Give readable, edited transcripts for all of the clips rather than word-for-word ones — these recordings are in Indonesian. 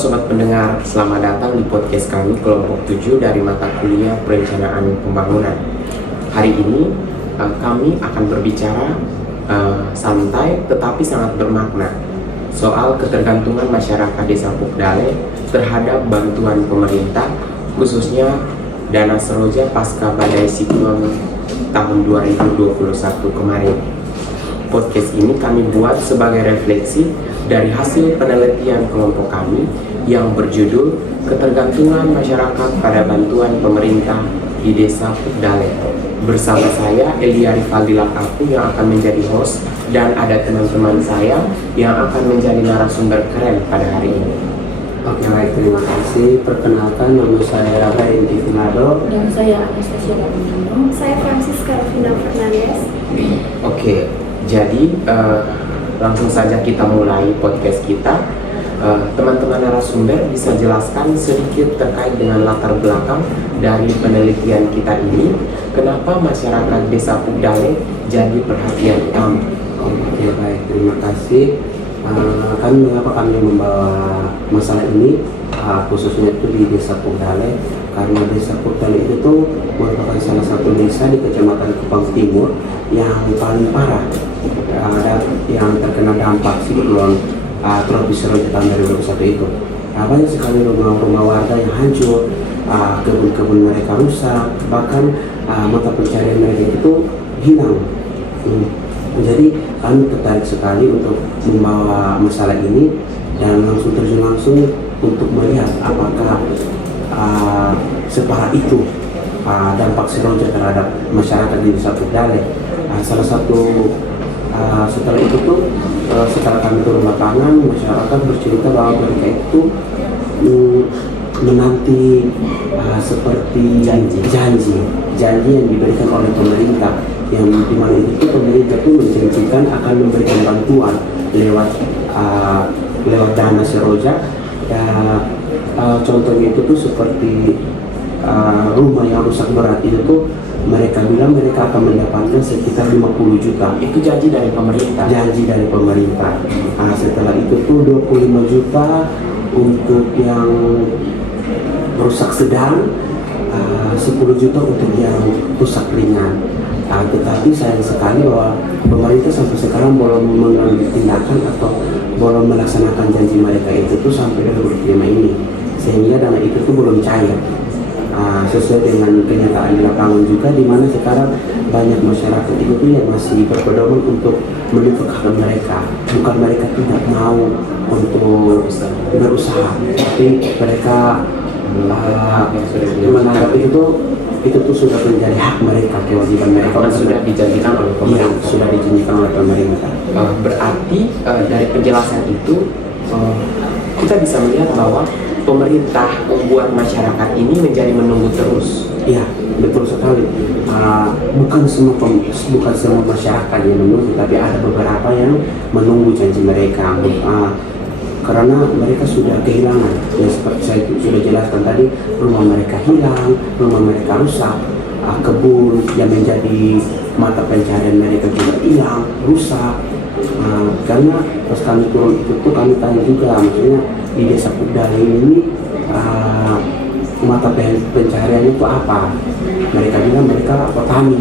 sobat pendengar, selamat datang di podcast kami kelompok 7 dari mata kuliah Perencanaan Pembangunan. Hari ini kami akan berbicara santai tetapi sangat bermakna soal ketergantungan masyarakat Desa Pukdale terhadap bantuan pemerintah, khususnya dana Seroja pasca badai siklon tahun 2021 kemarin. Podcast ini kami buat sebagai refleksi dari hasil penelitian kelompok kami yang berjudul Ketergantungan Masyarakat pada Bantuan Pemerintah di Desa Pukdale. Bersama saya Eliari Fadilah aku yang akan menjadi host, dan ada teman-teman saya yang akan menjadi narasumber keren pada hari ini. Oke, baik, terima kasih. Perkenalkan, nama saya Ray Intifinado. Dan saya Anastasia Ramino. Saya Francisca Rufina Fernandez. Oke, jadi langsung saja kita mulai podcast kita. Teman-teman narasumber bisa jelaskan sedikit terkait dengan latar belakang dari penelitian kita ini. Kenapa masyarakat Desa Pukdale jadi perhatian utama? Oke, baik, terima kasih. Mengapa kami membawa masalah ini, khususnya itu di Desa Pukdale, karena Desa Pukdale itu merupakan salah satu desa di Kecamatan Kupang Timur yang paling parah, ada yang terkena dampak siklon tropis Seroja tahun 2021 itu. Banyak sekali rumah-rumah warga yang hancur, kebun-kebun mereka rusak, bahkan mata pencarian mereka itu hilang. Jadi kami tertarik sekali untuk membawa masalah ini dan terjun langsung untuk melihat apakah separah itu dampak Seroja terhadap masyarakat di Desa Pukdale. Salah satu setelah itu setelah kami turun lapangan, masyarakat bercerita bahwa mereka itu menanti seperti janji yang diberikan oleh pemerintah, yang dimana itu pemerintah itu menjanjikan akan memberikan bantuan lewat dana Seroja. Contohnya itu seperti rumah yang rusak berat itu mereka bilang mereka akan mendapatkan sekitar 50 juta. Itu janji dari pemerintah? Janji dari pemerintah. Setelah itu 25 juta untuk yang rusak sedang, 10 juta untuk yang rusak ringan. Tetapi sayang sekali bahwa pemerintah sampai sekarang belum mengambil tindakan atau belum melaksanakan janji mereka itu sampai 2025 ini, sehingga dana itu belum cair. Sesuai dengan kenyataan di lapangan juga, di mana sekarang banyak masyarakat itu yang masih berpedoman untuk menuntut hak mereka. Bukan mereka tidak mau untuk berusaha, tapi mereka menganggap itu sudah menjadi hak mereka, kewajiban mereka. Karena sudah dijanjikan oleh pemerintah. Ya, sudah dijanjikan oleh pemerintah. Berarti dari penjelasan itu kita bisa melihat bahwa pemerintah membuat masyarakat ini menjadi menunggu terus. Iya, betul sekali. Bukan semua masyarakat yang menunggu, tapi ada beberapa yang menunggu janji mereka. Karena mereka sudah kehilangan, ya seperti saya sudah jelaskan tadi, rumah mereka hilang, rumah mereka rusak, kebun yang menjadi mata pencarian mereka juga hilang, rusak. Karena pas kami turun itu kami tanya juga, maksudnya di Desa Pukdale ini mata pencarian itu apa? Mereka bilang mereka petani.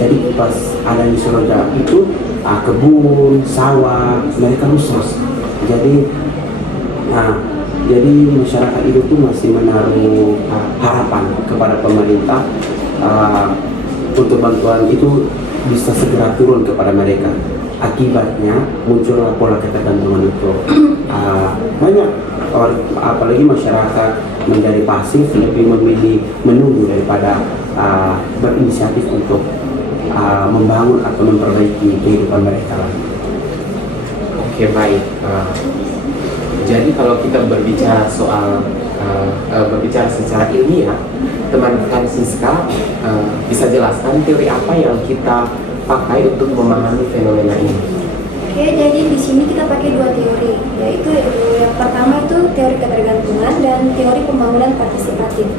Jadi pas ada di Seroja itu kebun, sawah mereka rusak. Jadi masyarakat itu masih menaruh harapan kepada pemerintah untuk bantuan itu bisa segera turun kepada mereka. Akibatnya muncullah pola ketergantungan itu. Banyak apalagi masyarakat menjadi pasif, lebih memilih menunggu daripada berinisiatif untuk membangun atau memperbaiki kehidupan mereka. Oke, baik. Jadi kalau kita berbicara soal berbicara secara ilmiah, teman Francisca bisa jelaskan teori apa yang kita pakai untuk memahami fenomena ini? Oke, jadi di sini kita pakai dua teori, yaitu yang pertama itu teori ketergantungan dan teori pembangunan partisipatif.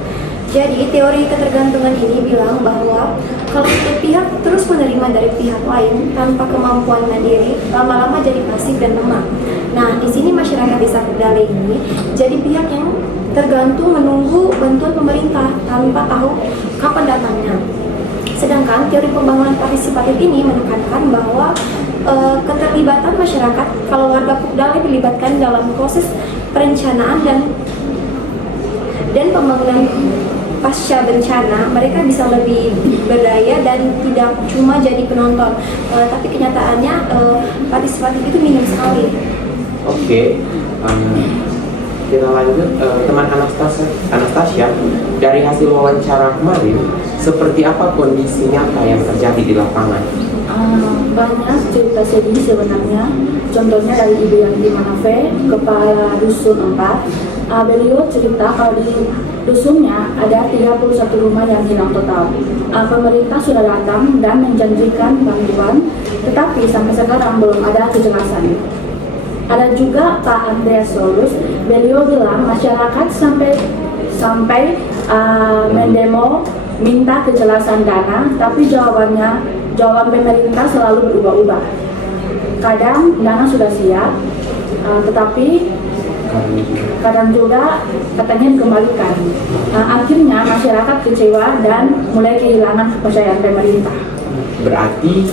Jadi teori ketergantungan ini bilang bahwa kalau satu pihak terus menerima dari pihak lain tanpa kemampuan mandiri, lama-lama jadi pasif dan lemah. Nah, di sini masyarakat desa Kerdale ini jadi pihak yang tergantung menunggu bantuan pemerintah tanpa tahu kapan datangnya. Sedangkan teori pembangunan partisipatif ini menekankan bahwa keterlibatan masyarakat, kalau warga Kerdale dilibatkan dalam proses perencanaan dan pembangunan pasca bencana, mereka bisa lebih berdaya dan tidak cuma jadi penonton. Tapi kenyataannya partisipatif itu minim sekali. Oke, kita lanjut. Teman Anastasia, dari hasil wawancara kemarin, seperti apa kondisi nyata yang terjadi di lapangan? Banyak cerita sedih sebenarnya. Contohnya dari Ibu Yanti Manafe, Kepala Dusun 4. Beliau cerita kalau di dusunnya ada 31 rumah yang hilang total. Pemerintah sudah datang dan menjanjikan bantuan, tetapi sampai sekarang belum ada kejelasan. Ada juga Pak Andreas Solus, beliau bilang masyarakat sampai mendemo minta kejelasan dana, tapi jawaban pemerintah selalu berubah-ubah. Kadang dana sudah siap, tetapi kadang juga katanya dikembalikan. Akhirnya masyarakat kecewa dan mulai kehilangan kepercayaan pemerintah. Berarti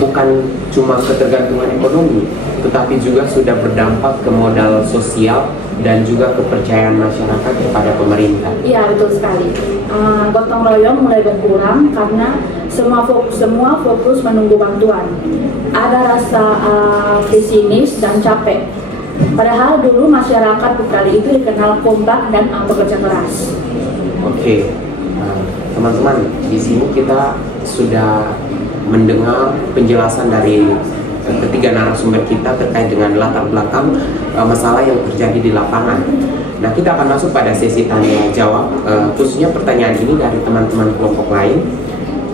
bukan cuma ketergantungan ekonomi, tetapi juga sudah berdampak ke modal sosial dan juga kepercayaan masyarakat kepada pemerintah. Iya, betul sekali. Gotong royong mulai berkurang karena semua fokus menunggu bantuan. Ada rasa pesimis dan capek. Padahal dulu masyarakat Kerdale itu dikenal kompak dan bekerja keras. Oke, teman-teman, di sini kita sudah mendengar penjelasan dari ketiga narasumber kita terkait dengan latar belakang masalah yang terjadi di lapangan. Nah, kita akan masuk pada sesi tanya jawab, khususnya pertanyaan ini dari teman-teman kelompok lain.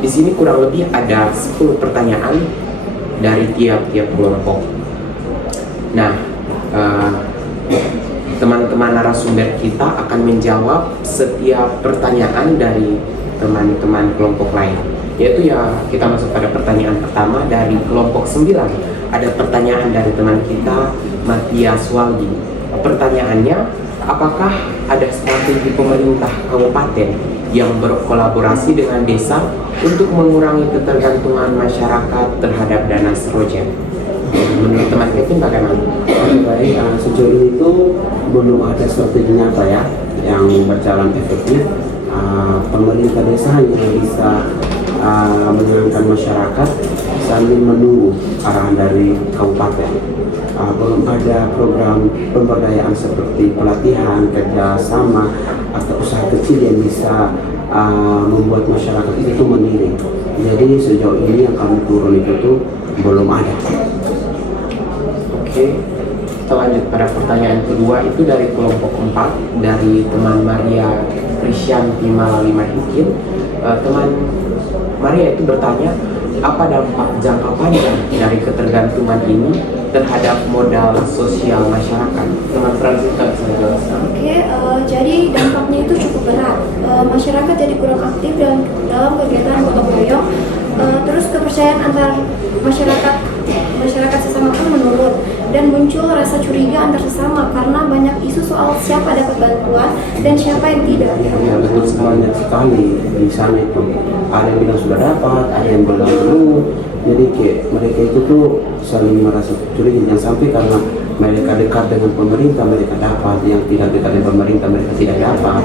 Di sini kurang lebih ada 10 pertanyaan dari tiap-tiap kelompok. Nah, teman-teman narasumber kita akan menjawab setiap pertanyaan dari teman-teman kelompok lain. Yaitu ya, kita masuk pada pertanyaan pertama dari kelompok 9. Ada pertanyaan dari teman kita, Matias Waldi. Pertanyaannya, apakah ada strategi pemerintah kabupaten yang berkolaborasi dengan desa untuk mengurangi ketergantungan masyarakat terhadap dana seroja? Menurut teman Kevin bagaimana? Baik, sejauh ini itu belum ada strategi nyata ya yang berjalan efektif. Pemerintah desa hanya bisa menyenangkan masyarakat sambil menunggu arahan dari kabupaten. Belum ada program pemberdayaan seperti pelatihan, kerjasama, atau usaha kecil yang bisa membuat masyarakat itu mandiri. Jadi sejauh ini yang kami turun itu tuh belum ada. Oke, kita lanjut pada pertanyaan kedua, itu dari kelompok 4 dari teman Maria Krisyanti Malalimahikin. Teman Maria itu bertanya, apa dampak jangka panjang dari ketergantungan ini terhadap modal sosial masyarakat? Teman Francisca bisa jelaskan. Oke, jadi dampaknya itu cukup berat. Masyarakat jadi kurang aktif dalam kegiatan gotong royong. Terus kepercayaan antar masyarakat sesama pun menurun dan muncul rasa curiga antar sesama karena banyak isu soal siapa dapat bantuan dan siapa yang tidak. Ya, betul, banyak sekali di sana itu. Ada yang bilang sudah dapat, ada yang bilang belum. Jadi kayak mereka itu tuh saling merasa curiga, jangan sampai karena mereka dekat dengan pemerintah mereka dapat, yang tidak dekat dengan pemerintah mereka tidak dapat.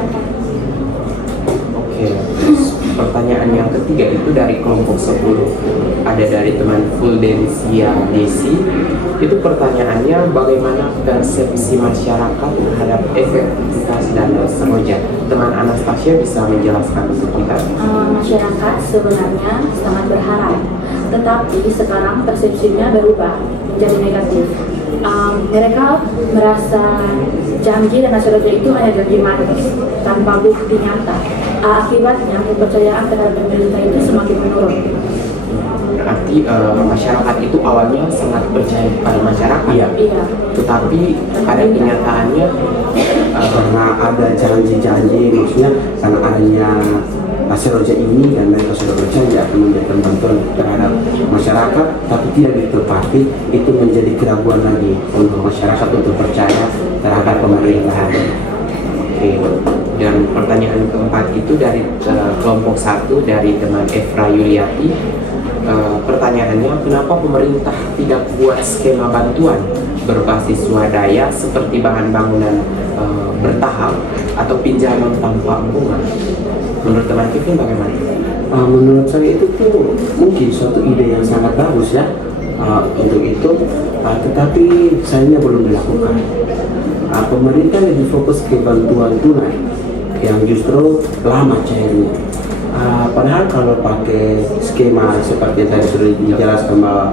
Oke, terus pertanyaan yang ketiga itu dari kelompok 10. Ada dari teman Fuldensia Desi. Itu pertanyaannya, bagaimana persepsi masyarakat terhadap efektivitas dana seroja? Teman Anastasia bisa menjelaskan untuk kita? Masyarakat sebenarnya sangat berharap, tetapi sekarang persepsinya berubah menjadi negatif. Mereka merasa janji dana seroja itu hanya janji manis tanpa bukti nyata. Akibatnya kepercayaan terhadap pemerintah itu semakin menurun. Berarti masyarakat itu awalnya sangat percaya pada masyarakat, Iya. tetapi pada kenyataannya Karena ada janji-janji, maksudnya karena adanya seroja ini dan mereka sudah berjanji akan memberikan bantuan terhadap masyarakat, tapi tidak ditepati, itu menjadi keraguan lagi untuk masyarakat untuk percaya terhadap pemerintahan. Oke. Dan pertanyaan keempat itu dari kelompok 1 dari teman Efra Yuliati. Pertanyaannya, kenapa pemerintah tidak buat skema bantuan berbasis swadaya seperti bahan bangunan bertahap atau pinjaman tanpa bunga? Menurut teman Kevin bagaimana? Menurut saya itu tuh mungkin suatu ide yang sangat bagus ya untuk itu, tetapi sayangnya belum dilakukan. Pemerintah lebih fokus ke bantuan tunai yang justru lama cairnya. Padahal kalau pakai skema seperti yang tadi sudah dijelaskan bahwa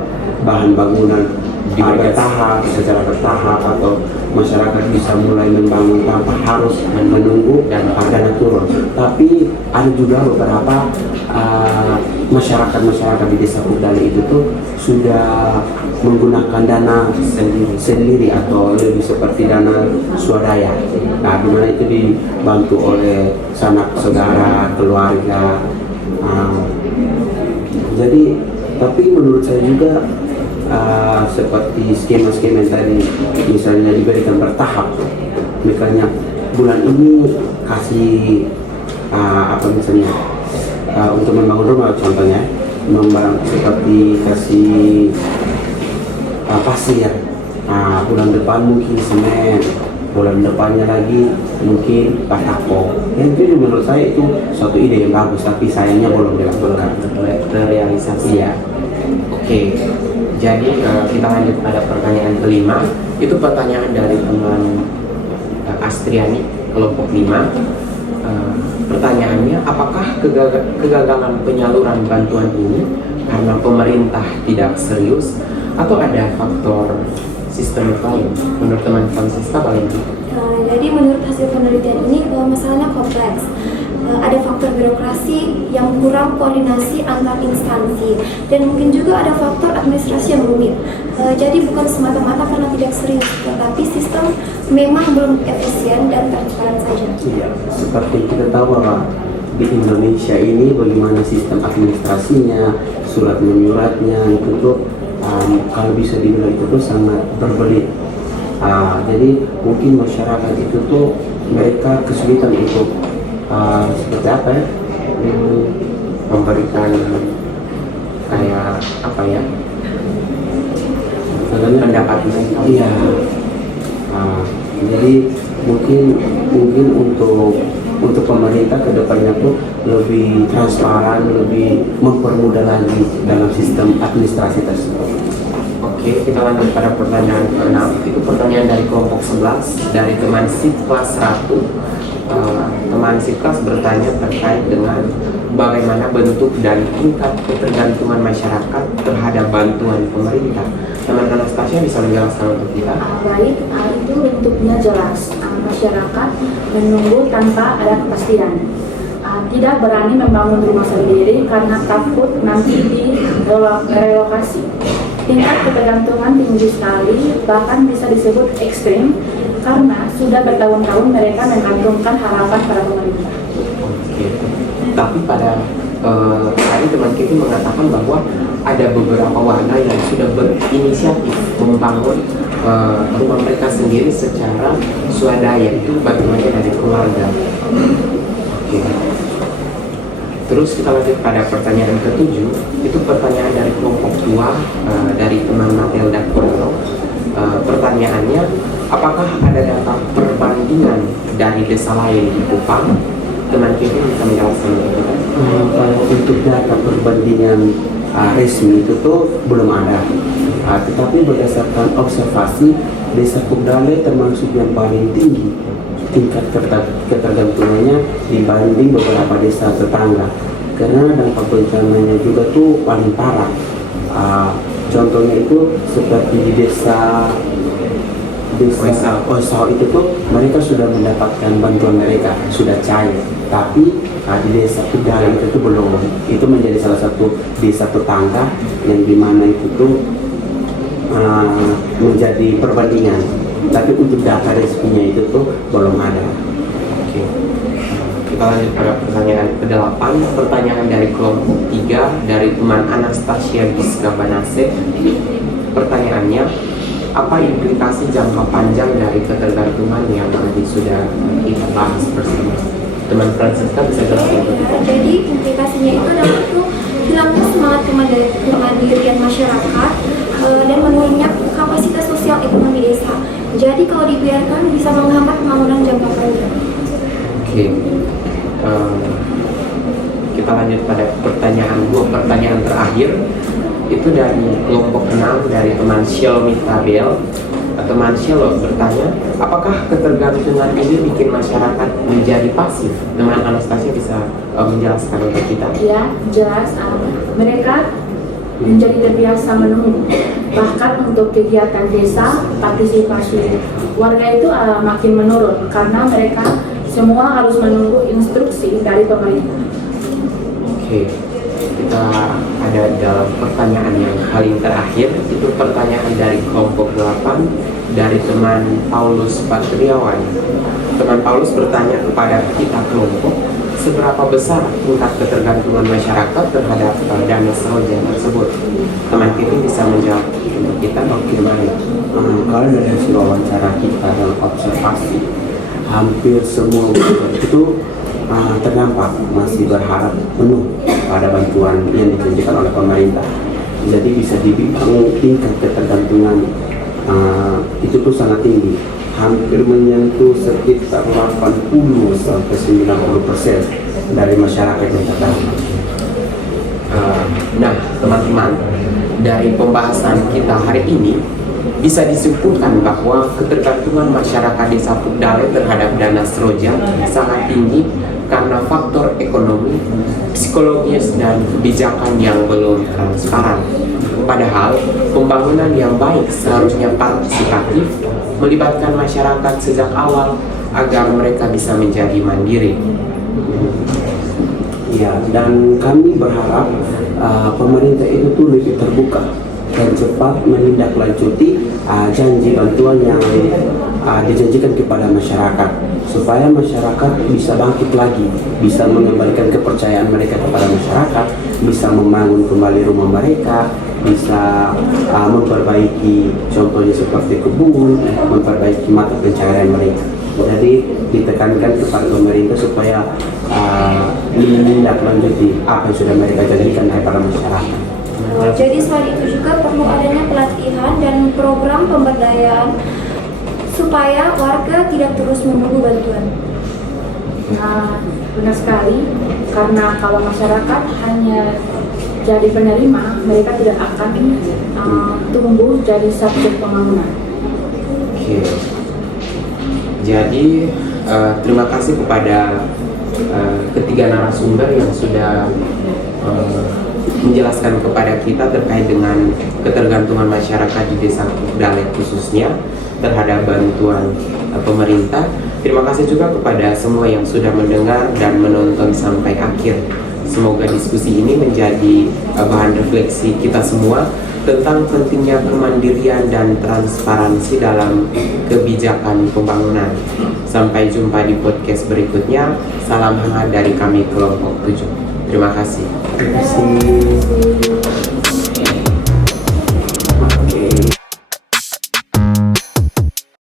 bahan bangunan bertahap, secara bertahap, atau masyarakat bisa mulai membangun tanpa harus menunggu dan dana turun. Tapi ada juga beberapa masyarakat di desa Pugdale itu tuh sudah menggunakan dana sendiri atau lebih seperti dana swadaya. Nah, di mana itu dibantu oleh sanak saudara, keluarga. Jadi, tapi menurut saya juga seperti skema-skema yang tadi misalnya diberikan bertahap, misalnya bulan ini kasih misalnya untuk membangun rumah contohnya, seperti kasih pasir, bulan depan mungkin semen, bulan depannya lagi mungkin batako. Yang itu menurut saya itu suatu ide yang bagus, tapi sayangnya belum dilakukan terrealisasi ya. Oke, jadi kita lanjut pada pertanyaan kelima. Itu pertanyaan dari teman Astriani, kelompok 5. Pertanyaannya, apakah kegagalan penyaluran bantuan ini karena pemerintah tidak serius atau ada faktor sistemik lain? Menurut teman Francisca bagaimana? Jadi menurut hasil penelitian ini masalahnya kompleks. Ada faktor birokrasi yang kurang koordinasi antar instansi, dan mungkin juga ada faktor administrasi yang rumit. Jadi bukan semata-mata karena tidak serius, tetapi sistem memang belum efisien dan transparan saja. Iya, seperti kita tahu bahwa di Indonesia ini bagaimana sistem administrasinya, surat menyuratnya itu tuh kalau bisa dibilang itu tuh sangat berbelit. Jadi mungkin masyarakat itu tuh mereka kesulitan untuk seperti apa ya, memberikan kayak apa ya, pendapat mereka. Iya. Jadi mungkin untuk pemerintah kedepannya tuh lebih transparan, lebih mempermudah lagi dalam sistem administrasi tersebut. Oke, kita lanjut pada pertanyaan ke-6. Itu pertanyaan dari kelompok 11 dari teman Sitkelas 1. Teman Sitkelas bertanya terkait dengan bagaimana bentuk dan tingkat ketergantungan masyarakat terhadap bantuan pemerintah. Teman Anastasia bisa menjelaskan untuk kita? Baik, itu bentuknya jelas. Masyarakat menunggu tanpa ada kepastian. Tidak berani membangun rumah sendiri karena takut nanti direlokasi. Tingkat ketergantungan tinggi sekali, bahkan bisa disebut ekstrim, karena sudah bertahun-tahun mereka menggantungkan harapan pada pemerintah. Oke. Tapi pada tadi teman Kevin mengatakan bahwa ada beberapa warga yang sudah berinisiatif membangun rumah mereka sendiri secara swadaya, itu bagiannya dari keluarga. Oke. Terus kita lanjut pada pertanyaan ke-7. Itu pertanyaan dari kelompok 2 dari teman Matilda Correro. Pertanyaannya, apakah ada data perbandingan dari desa lain di Kupang? Teman Kevin bisa menjelaskan untuk kita? Kalau untuk data perbandingan resmi itu tuh belum ada. Tetapi berdasarkan observasi, desa Pugdale termasuk yang paling tinggi tingkat ketergantungannya dibanding beberapa desa tetangga, karena dampak bencananya juga tuh paling parah. Contohnya itu seperti di desa Oisau itu tuh mereka sudah mendapatkan bantuan, mereka sudah cair, tapi di desa Pugdale itu tuh belum. Itu menjadi salah satu desa tetangga yang dimana itu tuh menjadi perbandingan, tapi untuk data resminya itu tuh belum ada. Oke. kita lanjut pada pertanyaan ke-8. Pertanyaan dari kelompok 3 dari teman Anastasia Giska Banase. Pertanyaannya, apa implikasi jangka panjang dari ketergantungan yang tadi sudah kita bahas bersama? Teman Francisca bisa jelaskan? Jadi implikasinya itu adalah hilangnya semangat kemandirian masyarakat dan menurunnya kapasitas sosial ekonomi desa. Jadi kalau dibiarkan bisa menghambat pembangunan jangka panjang. Oke. Kita lanjut pada pertanyaan terakhir. Itu dari kelompok 6 dari teman Shelmi Tabel. Teman Shelo bertanya, apakah ketergantungan ini bikin masyarakat menjadi pasif? Teman Anastasia bisa menjelaskan untuk kita? Ya, jelas. Mereka menjadi terbiasa menunggu. Bahkan untuk kegiatan desa, partisipasi warga itu makin menurun karena mereka semua harus menunggu instruksi dari pemerintah. Oke, kita ada dalam pertanyaan yang paling terakhir. Itu pertanyaan dari kelompok 8 dari teman Paulus Patriawan. Teman Paulus bertanya kepada kita kelompok, seberapa besar tingkat ketergantungan masyarakat terhadap dana seroja tersebut? Teman kita bisa menjawab untuk kita bagaimana? Kalau dari hasil wawancara kita dan observasi, hampir semua itu terdampak, masih berharap penuh pada bantuan yang dijanjikan oleh pemerintah. Jadi bisa dibilang tingkat ketergantungan itu tuh sangat tinggi, hampir menyentuh sekitar 80 sampai 90% dari masyarakat yang terdampak. Nah, teman-teman, dari pembahasan kita hari ini bisa disimpulkan bahwa ketergantungan masyarakat desa Pugdale terhadap dana seroja sangat tinggi karena faktor ekonomi, psikologis, dan kebijakan yang belum transparan. Padahal, pembangunan yang baik seharusnya partisipatif, melibatkan masyarakat sejak awal agar mereka bisa menjadi mandiri. Ya, dan kami berharap pemerintah itu tuh lebih terbuka dan cepat menindaklanjuti janji bantuan yang dijanjikan kepada masyarakat, supaya masyarakat bisa bangkit lagi, bisa mengembalikan kepercayaan mereka kepada masyarakat, bisa membangun kembali rumah mereka, bisa memperbaiki contohnya seperti kebun, memperbaiki mata pencaharian mereka. Jadi ditekankan kepada pemerintah supaya menindaklanjuti apa yang sudah mereka janjikan kepada masyarakat. Jadi selain itu juga perlu adanya pelatihan dan program pemberdayaan supaya warga tidak terus menunggu bantuan. Nah, benar sekali, karena kalau masyarakat hanya jadi penerima, mereka tidak akan tumbuh jadi subjek pembangunan. Oke. Jadi terima kasih kepada ketiga narasumber yang sudah menjelaskan kepada kita terkait dengan ketergantungan masyarakat di desa Pugdale khususnya terhadap bantuan pemerintah. Terima kasih juga kepada semua yang sudah mendengar dan menonton sampai akhir. Semoga diskusi ini menjadi bahan refleksi kita semua tentang pentingnya kemandirian dan transparansi dalam kebijakan pembangunan. Sampai jumpa di podcast berikutnya. Salam hangat dari kami kelompok 7. Terima kasih. Terima kasih.